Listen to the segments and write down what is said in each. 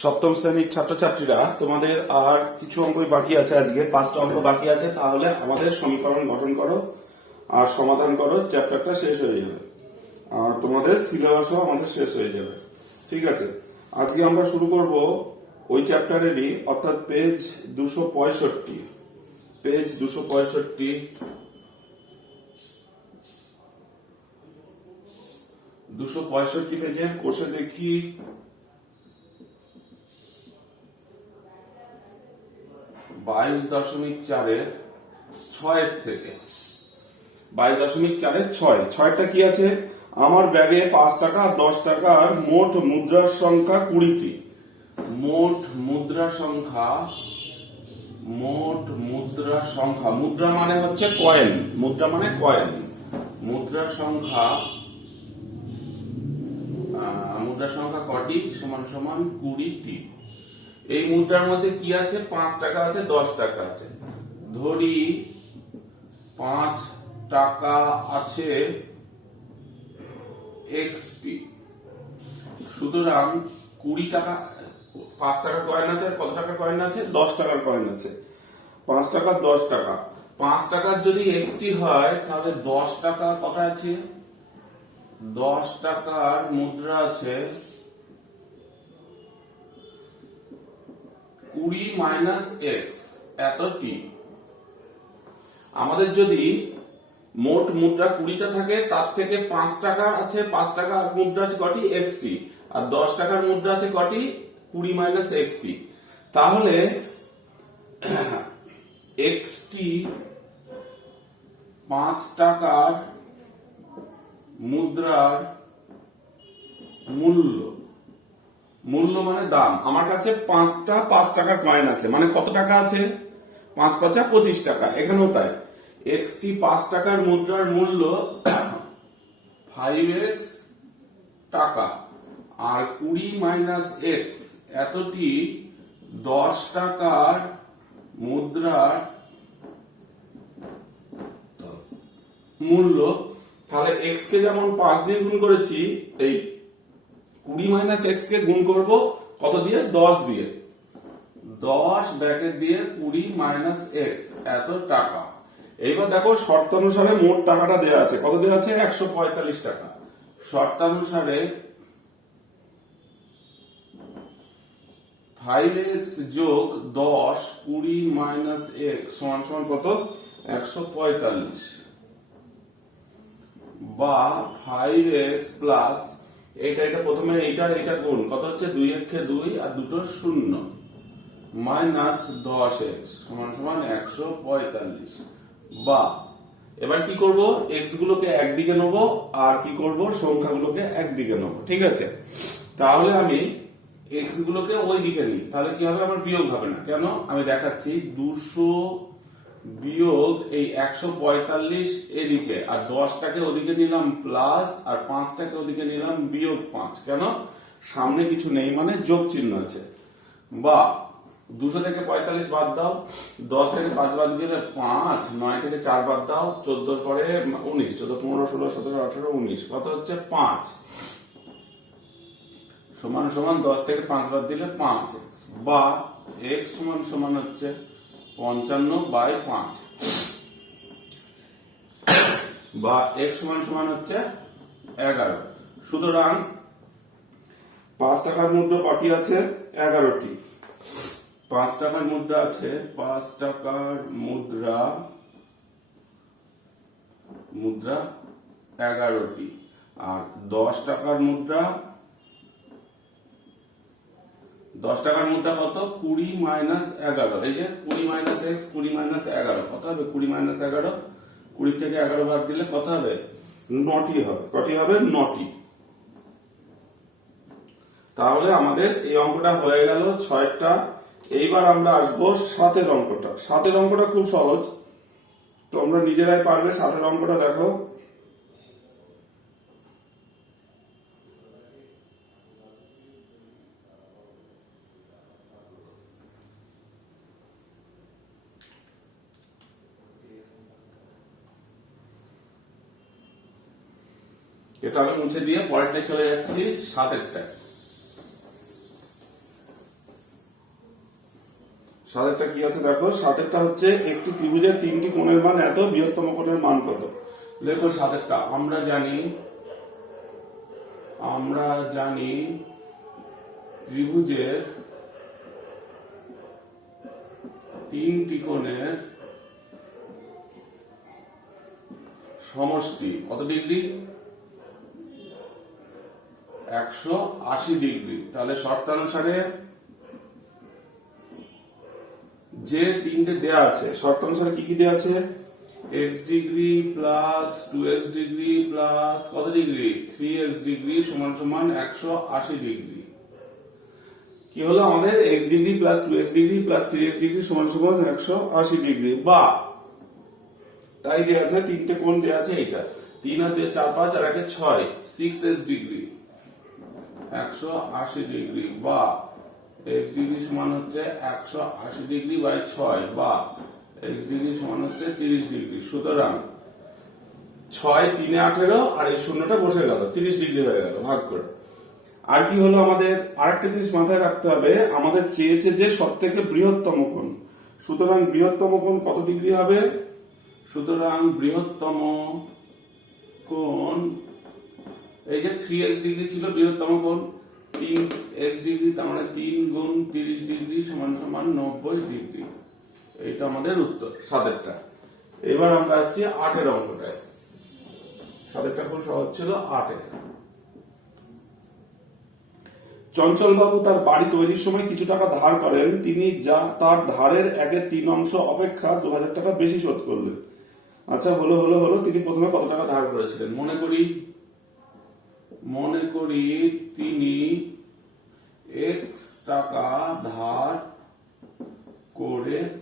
সপ্তম শ্রেণীর ছাত্রছাত্রীরা, তোমাদের আর কিছু অঙ্কই বাকি আছে। আজকে 5টা অঙ্ক বাকি আছে। তাহলে আমাদের সমীকরণ গঠন করো আর সমাধান করো, চ্যাপ্টারটা শেষ হয়ে যাবে আর তোমাদের সিলেবাসও আমাদের শেষ হয়ে যাবে। ঠিক আছে, আজকে আমরা শুরু করব ওই চ্যাপ্টারেরই, অর্থাৎ পেজ 265। পেজ 265, 265 পেজের কোষে দেখি 22.4 থেকে 22.4 ছয়টা কি আছে? আমার ব্যাগে 5 টাকা আর 10 টাকার মোট মুদ্রার সংখ্যা 20টি। মোট মুদ্রা সংখ্যা, মুদ্রা মানে হচ্ছে কয়েন, মুদ্রা মানে কয়েন। মুদ্রা সংখ্যা কটি? সমান সমান 20টি। এই মুদ্রার মধ্যে কি আছে? 5 টাকা আছে, 10 টাকা আছে। ধরি 5 টাকা আছে এক্সপি। সুতরাং 20 টাকা, 5 টাকার কয়েন আছে। কত টাকার কয়েন আছে? 10 টাকার কয়েন আছে। 5 টাকা 10 টাকা, 5 টাকার যদি এক্সটি হয় তাহলে 10 টাকা কত আছে? 10 টাকার মুদ্রা আছে 20 মাইনাস এক্স, এতটি। আমাদের যদি মোট মুদ্রা 20টা থাকে, তার থেকে 5 টাকা আছে, 5 টাকার মুদ্রা আছে কটি? এক্সটি। আর 10 টাকার মুদ্রা আছে কটি? 20 মাইনাস এক্সটি। তাহলে এক্সটি 5 টাকার মুদ্রার মূল্য মানে দাম। আমার কাছে 5টা 5 টাকার কয়েন আছে, মানে কত টাকা আছে? 5 পাঁচা 25 টাকা। এখানেও তাই। এক্সটি 5 টাকার মুদ্রার মূল্য 5x টাকা, আর 20 মাইনাস এক্স এতটি 10 টাকার মুদ্রার মূল্য। তাহলে এক্স কে যেমন 5 দিয়ে গুণ করেছি, এই 20 মাইনাস এক্স কে গুণ করব কত দিয়ে? 10 দিয়ে। 10 ব্র্যাকেট দিয়ে 20 মাইনাস এক্স এত টাকা। এইবার দেখো শর্তানুসারে মোট টাকাটা দেওয়া আছে। কত দেওয়া আছে? 145 টাকা। শর্তানুসারে 5x যোগ 10 20 মাইনাস এক্স সমান সমান কত? 145, বা 5x প্লাস এটা প্রথমে এটা গুণ কত হচ্ছে? 2 একে 2 আর দুটো শূন্য, মাইনাস 10x সমান সমান 145। বা এবার কি করব? এক্স গুলোকে একদিকে নেব আর কি করব? সংখ্যাগুলোকে একদিকে নেব। ঠিক আছে, তাহলে আমি এক্স গুলোকে ওই দিকে নিই। তাহলে কি হবে? আমার বিয়োগ হবে না। কেন? আমি দেখাচ্ছি। 200 বিয়োগ এই 145 এদিকে, আর 10টাকে ওদিকে নিলাম প্লাস, আর 5টাকে ওদিকে নিলাম বিয়োগ 5। কেন? সামনে কিছু নেই মানে যোগ চিহ্ন আছে। বা 200 থেকে 45 বাদ দাও, 10 থেকে 5 বাদ গেলে 5, 9 থেকে 4 বাদ দাও, 14 পরে 19, 14 15 16 17 18 19, কত হচ্ছে? 5 সমান সমান 10 থেকে 5 বাদ দিলে 5x, বা x সমান সমান হচ্ছে 55/5, বা x সমান সমান হচ্ছে 11। সুতরাং 5 টাকার মুদ্রা কটি আছে? 11টি। 5 টাকার মুদ্রা আছে, 5 টাকার মুদ্রা 11টি। আর 10 টাকার মুদ্রা কত? 20 মাইনাস 11। এই যে 20 মাইনাস এক্স, 20 মাইনাস 11 কত হবে? 20 মাইনাস 11, 20 থেকে 11 বাদ দিলে কত হবে? 9টি হবে। কটি হবে? 9টি। তাহলে আমাদের এই অঙ্কটা হয়ে গেল 6টা। এইবার আমরা আসবো 7এর অঙ্কটা। 7এর অঙ্কটা খুব সহজ, তোমরা নিজেরাই পারবে। 7এর অঙ্কটা দেখো। এটা আমি মুছে দিয়ে পরেরটায় চলে যাচ্ছি। 7এরটা সাতেরটা কি আছে দেখো, সাতেরটা হচ্ছে একটি ত্রিভুজের তিনটি কোণের মান এত, বৃহত্তম কোণের মান কত। লেখো সাতেরটা। আমরা জানি ত্রিভুজের তিনটি কোণের সমষ্টি কত ডিগ্রি? 180 ডিগ্রি। তাহলে শর্তানুসারে যে তিনটে দেয়া আছে, শর্তানুসারে কি কি দেয়া আছে? x degree plus 2x degree plus কত ডিগ্রি? 3x ডিগ্রি সমান সমান 180 ডিগ্রি। কি হলো আমাদের? x degree plus 2x degree plus 3x degree সমান সমান 180 ডিগ্রি। বা তাই দেয়া আছে তিনটে কোণ দেয়া আছে, এইটা 3 আর 2 4 5 আর 1 6, 6x ডিগ্রি 180 ডিগ্রি। বা x ডিগ্রি সমান হচ্ছে 180 ডিগ্রি বাই 6, বা x ডিগ্রি সমান হচ্ছে 30 ডিগ্রি। সুতরাং 6 3 18 আর এই শূন্যটা বসে গেল, 30 ডিগ্রি হয়ে গেল ভাগ করে। আর কি হলো আমাদের? আরেকটা জিনিস মাথায় রাখতে হবে, আমাদের চেয়েছে যে সবথেকে বৃহত্তম কোণ। সুতরাং বৃহত্তম কোণ কত ডিগ্রি হবে? সুতরাং বৃহত্তম কোণ, এই যে 3x ডিগ্রি ছিল বৃহত্তম কোণ, 3x ডিগ্রি, তার মানে 3 গুণ 30 ডিগ্রি সমান সমান 90 ডিগ্রি। এইটা আমাদের উত্তর সাতেরটা। এবার আমরা আসছি 8 অঙ্কটায়। সাতেরটা খুব সহজ ছিল। 8 চঞ্চল বাবু তার বাড়ি তৈরির সময় কিছু টাকা ধার করেন, তিনি যা তার ধারের 1/3 অংশ অপেক্ষা 2000 টাকা বেশি শোধ করলেন। আচ্ছা, হলো। তিনি প্রথমে কত টাকা ধার করেছিলেন? মনে করি তিনি x টাকা ধার করেছিলেন।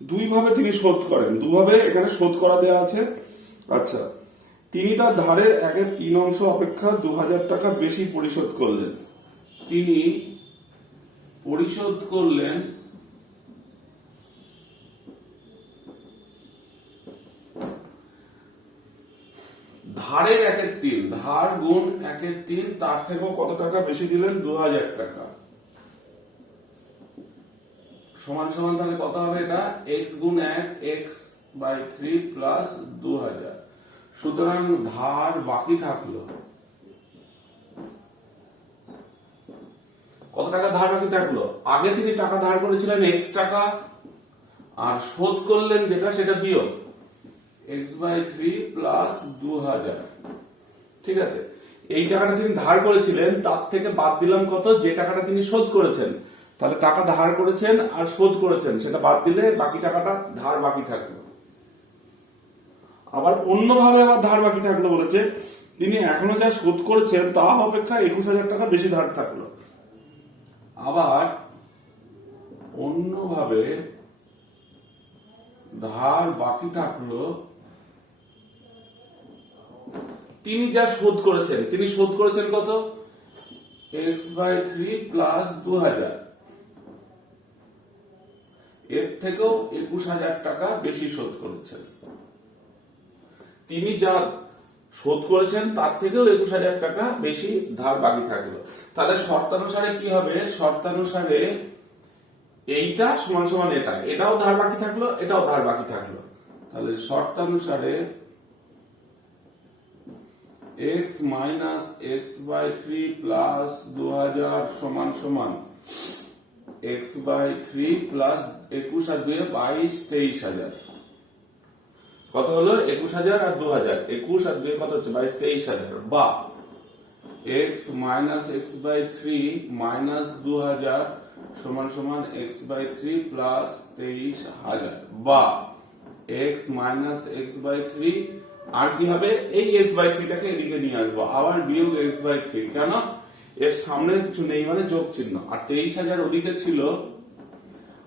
দুইভাবে তিনি শোধ করেন, দুভাবে এখানে শোধ করা দেয়া আছে। আচ্ছা, তিনি তার ধারের 1/3 অংশ অপেক্ষা 2000 টাকা বেশি পরিশোধ করলেন। তিনি পরিশোধ করলেন ধারের 1/3, ধার গুণ 1/3, তার থেকেও কত টাকা বেশি দিলেন? 2000 টাকা। সমান সমান তাহলে কত হবে? এটা x গুণ 1, x বাই 3 প্লাস 2000। সুতরাং ধার বাকি থাকলো কত টাকা? ধার বাকি থাকলো, আগে তিনি টাকা ধার করেছিলেন x টাকা, আর শোধ করলেন যেটা সেটা বিয়োগ x বাই 3 প্লাস 2000। ঠিক আছে, এই টাকাটা তিনি ধার করেছিলেন, তার থেকে বাদ দিলাম কত? যে টাকাটা তিনি শোধ করেছেন। তাহলে টাকা ধার করেছেন আর শোধ করেছেন, সেটা বাদ দিলে বাকি টাকাটা ধার বাকি থাকলো। আবার অন্যভাবে আবার ধার বাকি থাকলো বলেছে, তিনি এখনো যা শোধ করেছেন তা অপেক্ষা 21000 টাকা বেশি ধার থাকলো। আবার অন্যভাবে ধার বাকি থাকলো, তিনি যা শোধ করেছেন, তিনি শোধ করেছেন কত? x বাই 3 প্লাস 2000, এর থেকেও 21000 টাকা বেশি শোধ করেছেন। তিনি যা শোধ করেছেন তার থেকেও 21000 টাকা বেশি ধার বাকি থাকলো। তাহলে শর্তানুসারে কি হবে? শর্তানুসারে এইটা সমান সমান এটা, এটাও ধার বাকি থাকলো, এটাও ধার বাকি থাকলো। তাহলে শর্তানুসারে x minus x by 3 plus 2000 সমান সমান x বাই 3 প্লাস 21 আর 2 22, 23000। কত হলো? 21000 আর 2000, 21 আর 2 কত হচ্ছে? 22, 23000। বা x minus x by 3 minus 2000 সমান সমান x বাই 3 প্লাস 23000। বা x মাইনাস x বাই 3, আর কি হবে? এই x বাই 3 টাকে এদিকে নিয়ে আসবো, আবার বিয়োগ x বাই 3। কেন? এর সামনে কিছু নেই মানে যোগ চিহ্ন, আর 23000 ওদিকে ছিল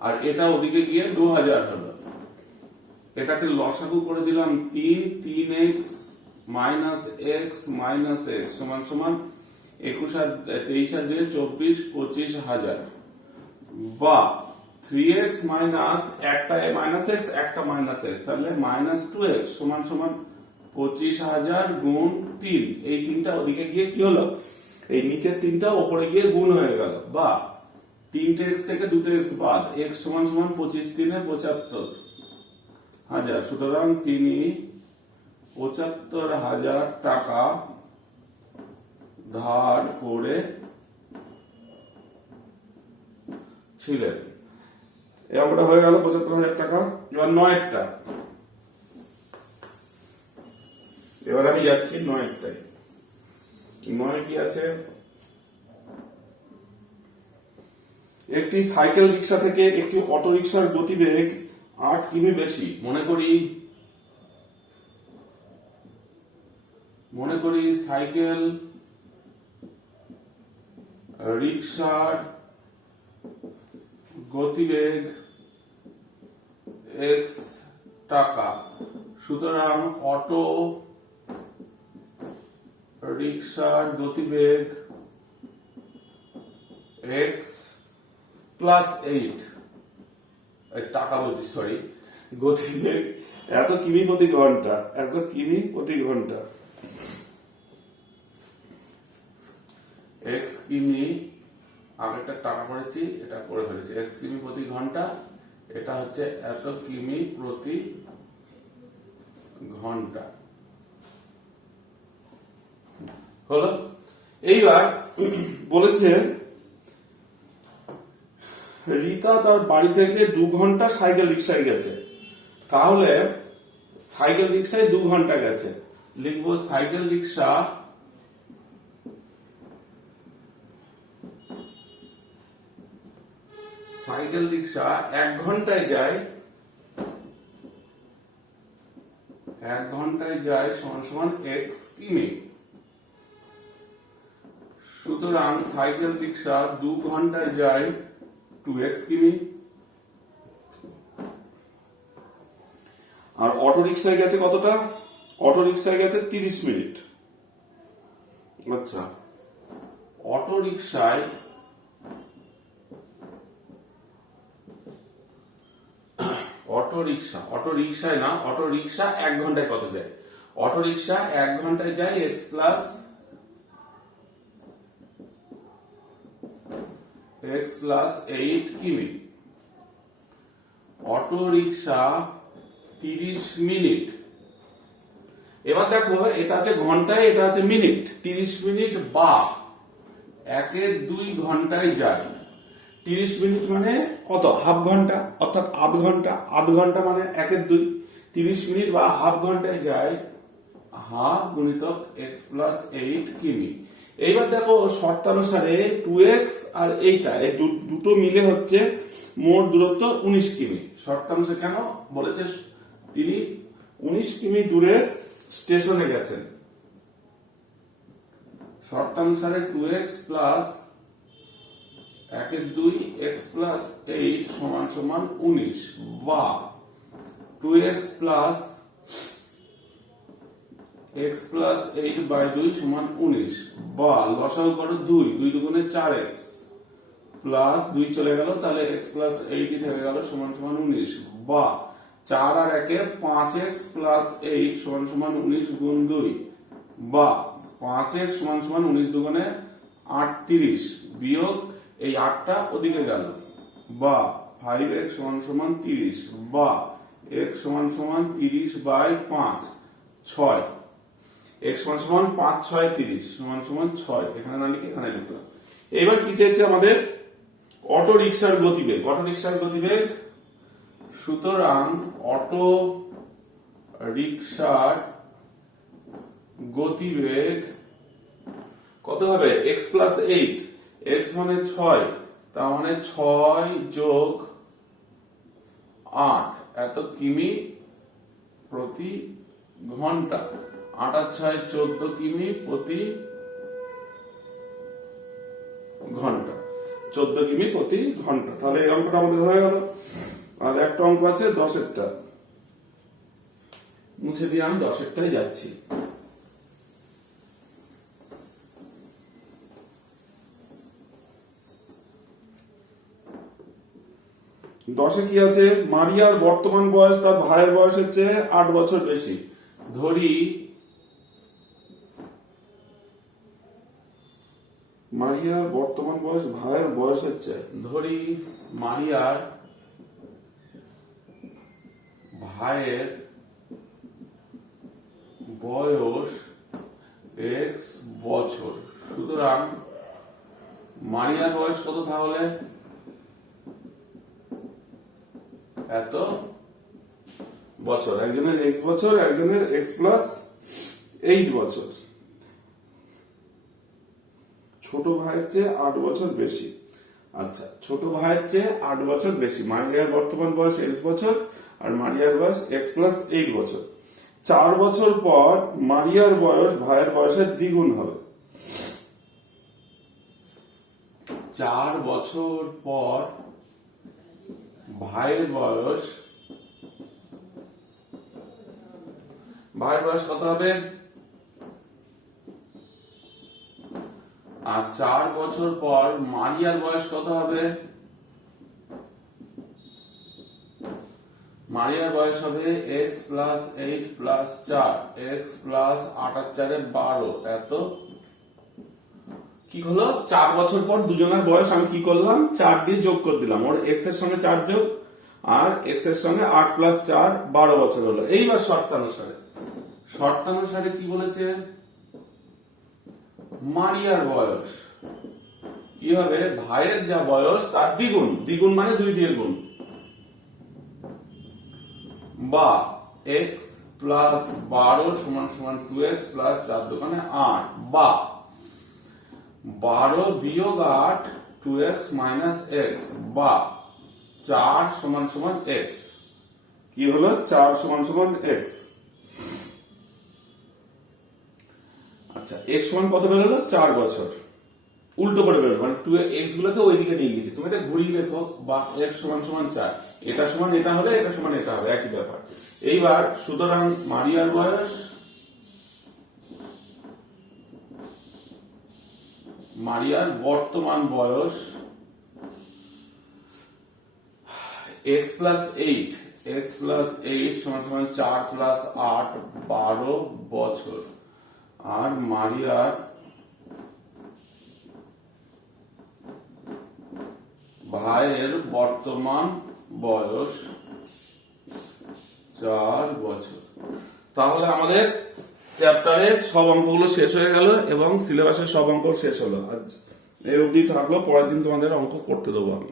আর এটা ওদিকে গিয়ে 2000 হলো। এটাকে লসাগু করে দিলাম 3x minus x minus x সমান সমান 21 আর 23 আর 2 24, 25000। বা 3x মাইনাস একটা মাইনাস x একটা মাইনাস x, তাহলে মাইনাস 2x সমান সমান 25000 গুণ 3। এই 3টা ওদিকে গিয়ে কি হলো? এই নিচের তিনটা ওপরে গিয়ে গুণ হয়ে গেল, বা 3x থেকে 2x বাদ, x সমান সমান 25 3 75,000, সুতরাং তিনি 75,000 টাকা ধার করে ছিলেন। এবার হয়ে গেল 75,000 টাকা। এবার 9টা, এবার আমি যাচ্ছি 9টায়। 9 কি আছে? একটি সাইকেল রিক্সা থেকে একটি অটো রিক্সার গতিবেগ 8 কিমি বেশি। মনে করি সাইকেল রিক্সার গতিবেগ x টাকা, সুতরাং অটো রিক্সার গতিবেগ x প্লাস 8, টাকা বলছি, সরি, গতিবেগ এত কিমি প্রতি ঘন্টা, এত কিমি প্রতি ঘন্টা। x কিমি, আগেরটা টাকা পড়েছি, এটা করে ফেলেছি। x কিমি প্রতি ঘন্টা, এটা হচ্ছে এত কিমি প্রতি ঘন্টা। হলো। এইবার বলেছে রীতা তার বাড়ি থেকে 2 ঘন্টা সাইকেল রিক্সায় গেছে, তাহলে সাইকেল রিক্সায় 2 ঘন্টা গেছে, লিখবো সাইকেল রিক্সা সাইকেল রিক্সা 1 ঘন্টায় যায়, 1 ঘন্টায় যায় সমান সমান x কিমি, সুতরাং সাইকেল রিক্সা 2 ঘন্টায় যায় 2x কিমি। আর অটো রিক্সায় গেছে কতটা? অটো রিক্সায় গেছে 30 মিনিট। আচ্ছা, অটো রিক্সায় অটো রিক্সায় না, অটো রিক্সা 1 ঘন্টায় কত যায়? অটো রিক্সা 1 ঘন্টায় যায় x প্লাস 8 কিমি। Auto rickshaw 30 minute. এবার দেখো, এটা আছে ঘন্টায়, এটা আছে মিনিট। 30 মিনিট বা 1/2 ঘন্টায় যায়। 30 মিনিট মানে কত? হাফ ঘন্টা, অর্থাৎ আধ ঘন্টা। আধ ঘন্টা মানে 1/2। 30 মিনিট বা হাফ ঘন্টায় যায় হাফ গুণিতক x প্লাস 8 কিমি। এইবার দেখো, শর্তানুসারে 2x আর এইটা, এই দুটো মিলে হচ্ছে মোট দূরত্ব 19 কিমি। শর্তানুসারে কেন বলেছে? তিনি 19 কিমি দূরে স্টেশনে গেছেন। শর্তানুসারে 2x প্লাস 1/2 x প্লাস 8 সমান সমান 19, বা 2x প্লাস x প্লাস 8/2 সমান 19, বা লসাগু করো 2, 2 দুগুণে 4x প্লাস 2 চলে গেল, তাহলে x প্লাস 8 থেকে গেল সমান সমান 19, বা 4 আর 1 5x প্লাস 8 সমান সমান 19 গুণ 2, বা 5x সমান সমান 19 দুগুণে 38 বিয়োগ এই 8টা ওদিকে গেল, বা 5x সমান সমান 30, বা x সমান সমান 30/5 6, x সমান সমান 5 6 30 সমান সমান 6, এখানে না লিখে এখানে লিখলাম। এবার কি চেয়েছে আমাদের? অটো রিক্সার গতিবেগ। অটো রিক্সার গতিবেগ, সুতরাং অটো রিক্সার গতিবেগ কত হবে? x প্লাস 8, x মানে 6, তার মানে 6 যোগ 8 এত কিমি প্রতি ঘন্টা। 8 আর 6 14 কিমি প্রতি ঘন্টা, 14 কিমি প্রতি ঘন্টা। তাহলে এই অঙ্কটা আমাদের হয়ে গেল। আর একটা অঙ্ক আছে 10-এরটা, মুছে দিয়ে আমি 10-এরটাই যাচ্ছি। দশে কি আছে? মারিয়ার বর্তমান বয়স তার ভাইয়ের বয়সের চেয়ে 8 বছর বেশি। ধরি মারিয়ার বর্তমান বয়স ভাইয়ের বয়সের চেয়ে, ধরি মারিয়ার ভাইয়ের বয়স এক্স বছর, সুতরাং মারিয়ার বয়স কত তাহলে? এত বছর। একজনের এক্স বছর, একজনের এক্স প্লাস 8 বছর। ছোট ভাইয়ের চেয়ে 8 বছর বেশি। আচ্ছা, ছোট ভাইয়ের চেয়ে 8 বছর বেশি। মারিয়ার বর্তমান বয়স এক্স বছর আর মারিয়ার বয়স এক্স প্লাস 8 বছর। 4 বছর পর মারিয়ার বয়স ভাইয়ের বয়সের দ্বিগুণ হবে। 4 বছর পর ভাইয়ের বয়স কত হবে? আর 4 বছর পর মারিয়ার বয়স কত হবে? মারিয়ার বয়স হবে x plus 8 plus 4, x plus 8 আর 4 12, এত। কি হলো? 4 বছর পর দুজনের বয়স আমি কি করলাম? 4 দিয়ে যোগ করে দিলাম। ওর এক্স এর সঙ্গে 4 যোগ আর এক্স এর সঙ্গে 8 প্লাস 4 12 বছর হলো। এইবার শর্তানুসারে কি বলেছে? মারিয়ার বয়স কি হবে? ভাইয়ের যা বয়স তার দ্বিগুণ, দ্বিগুণ মানে 2 দিয়ে গুণ, বা এক্স প্লাস 12 সমান সমান 2x প্লাস 4 দোকানে 8, বা 12 বিয়োগ 8 2x মাইনাস x, বা 4 সমান সমান x। কি হলো? 4 সমান সমান x। আচ্ছা, x সমান কত বেরোলো? 4 বছর। উল্টো করে বেরোলো, মানে 2x গুলোকে ওইদিকে নিয়ে গেছি। তুমি এটা ঘুরিয়ে লেখো, বা x সমান সমান 4, এটা সমান এটা হবে, এটা সমান এটা হবে, একই ব্যাপার। এইবার সুতরাং মারিয়ার বয়স, মারিয়ার বর্তমান বয়স x প্লাস 8 সমান সমান 4 প্লাস 8 12 বছর, আর মারিয়ার ভাইয়ের বর্তমান বয়স 4 বছর। তাহলে আমাদের চ্যাপ্টারের সব অঙ্কগুলো শেষ হয়ে গেল এবং সিলেবাসের সব অঙ্ক শেষ হলো। আজ এই অবধি থাকলো, পরের দিন তোমাদের অঙ্ক করতে দেবো আমি।